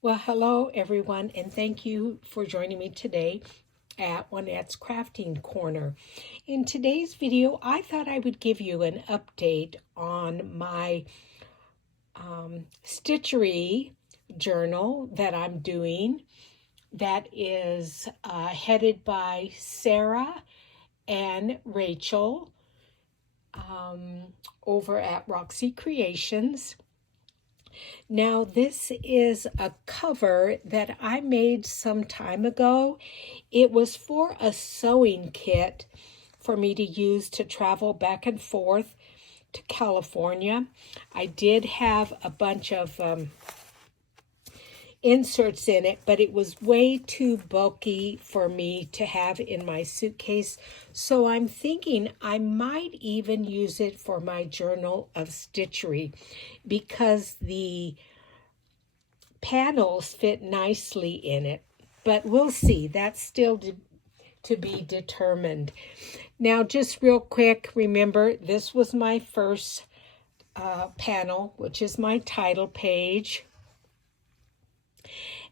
Well, hello everyone, and thank you for joining me today at Juanette's Crafting Corner. In today's video, I thought I would give you an update on my stitchery journal that I'm doing that is headed by Sarah and Rachel over at Roxy Creations. Now, this is a cover that I made some time ago. It was for a sewing kit for me to use to travel back and forth to California. I did have a bunch of inserts in it, but it was way too bulky for me to have in my suitcase. So I'm thinking I might even use it for my journal of stitchery because the panels fit nicely in it. But we'll see. That's still to be determined. Now, just real quick, remember this was my first panel, which is my title page.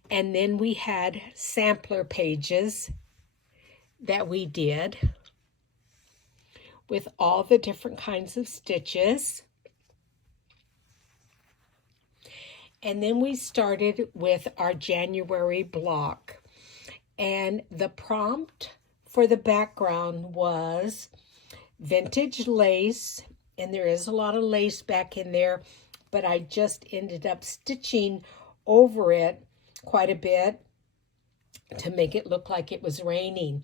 And then we had sampler pages that we did with all the different kinds of stitches. And then we started with our January block. And the prompt for the background was vintage lace. And there is a lot of lace back in there, but I just ended up stitching over it quite a bit to make it look like it was raining.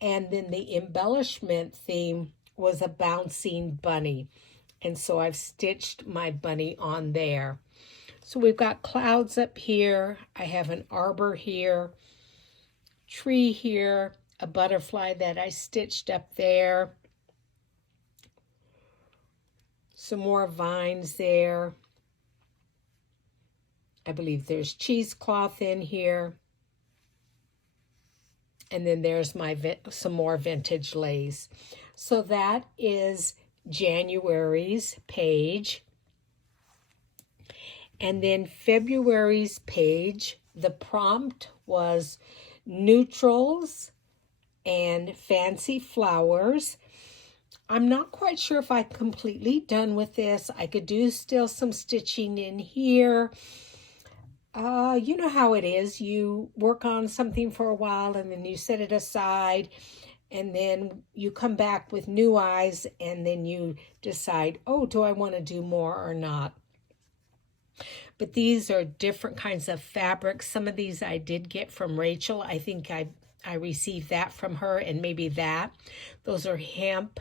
And then the embellishment theme was a bouncing bunny. And so I've stitched my bunny on there. So we've got clouds up here. I have an arbor here, tree here, a butterfly that I stitched up there, some more vines there. I believe there's cheesecloth in here. And then there's my some more vintage lace. So that is January's page. And then February's page, the prompt was neutrals and fancy flowers. I'm not quite sure if I'm completely done with this. I could do still some stitching in here. You know how it is. You work on something for a while and then you set it aside and then you come back with new eyes and then you decide, oh, do I want to do more or not? But these are different kinds of fabrics. Some of these I did get from Rachel. I think I received that from her and maybe that. Those are hemp.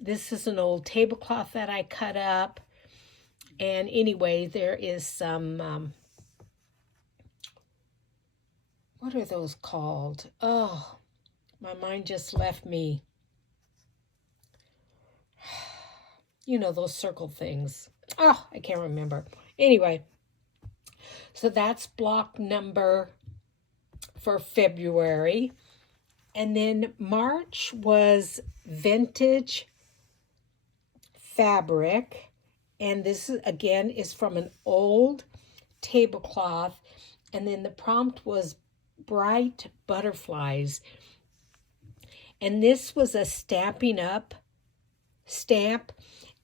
This is an old tablecloth that I cut up. And anyway, there is some... what are those called? Oh, my mind just left me. You know, those circle things. Oh, I can't remember. Anyway, so that's block number for February. And then March was vintage fabric. And this, again, is from an old tablecloth. And then the prompt was bright butterflies, and this was a Stampin' Up stamp,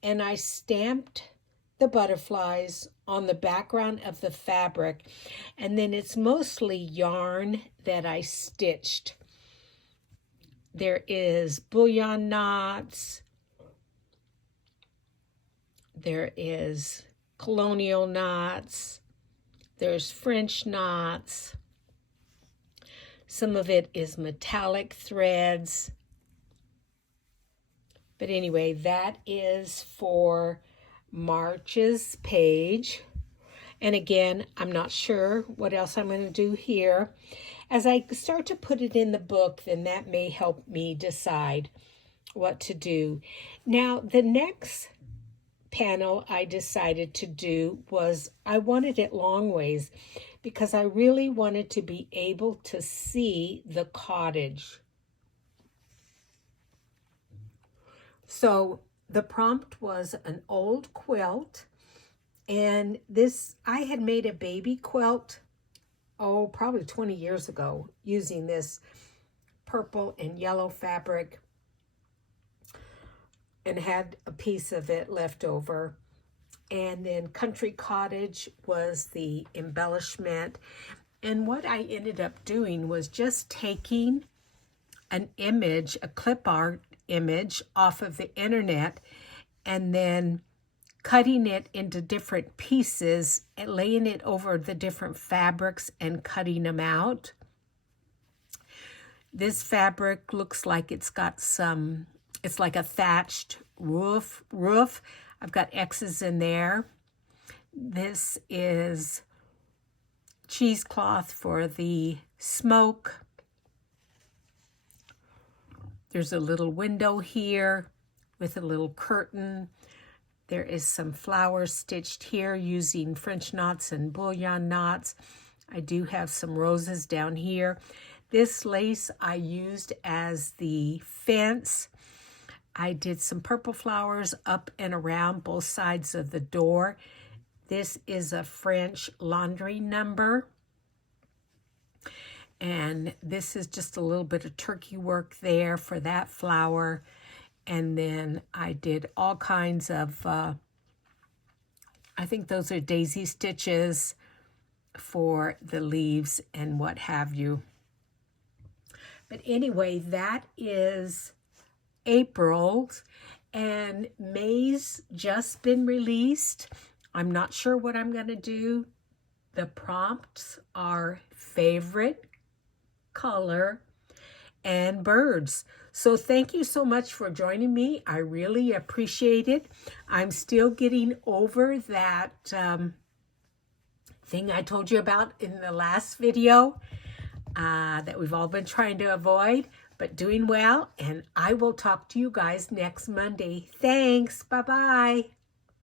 and I stamped the butterflies on the background of the fabric, and then it's mostly yarn that I stitched. There is bullion knots, there is colonial knots, there's French knots. Some of it is metallic threads. But anyway, that is for March's page. And again, I'm not sure what else I'm going to do here. As I start to put it in the book, then that may help me decide what to do. Now, the next panel I decided to do was I wanted it long ways because I really wanted to be able to see the cottage. So the prompt was an old quilt, and this, I had made a baby quilt oh, probably 20 years ago, using this purple and yellow fabric, and had a piece of it left over. And then Country Cottage was the embellishment. And what I ended up doing was just taking an image, a clip art image off of the internet, and then cutting it into different pieces and laying it over the different fabrics and cutting them out. This fabric looks like it's got some, it's like a thatched roof. I've got X's in there. This is cheesecloth for the smoke. There's a little window here with a little curtain. There is some flowers stitched here using French knots and bullion knots. I do have some roses down here. This lace I used as the fence. I did some purple flowers up and around both sides of the door. This is a French laundry number. And this is just a little bit of turkey work there for that flower. And then I did all kinds of, I think those are daisy stitches for the leaves and what have you. But anyway, that is April's, and May's just been released. I'm not sure what I'm going to do. The prompts are favorite color and birds. So thank you so much for joining me. I really appreciate it. I'm still getting over that thing I told you about in the last video that we've all been trying to avoid, but doing well. And I will talk to you guys next Monday. Thanks. Bye-bye.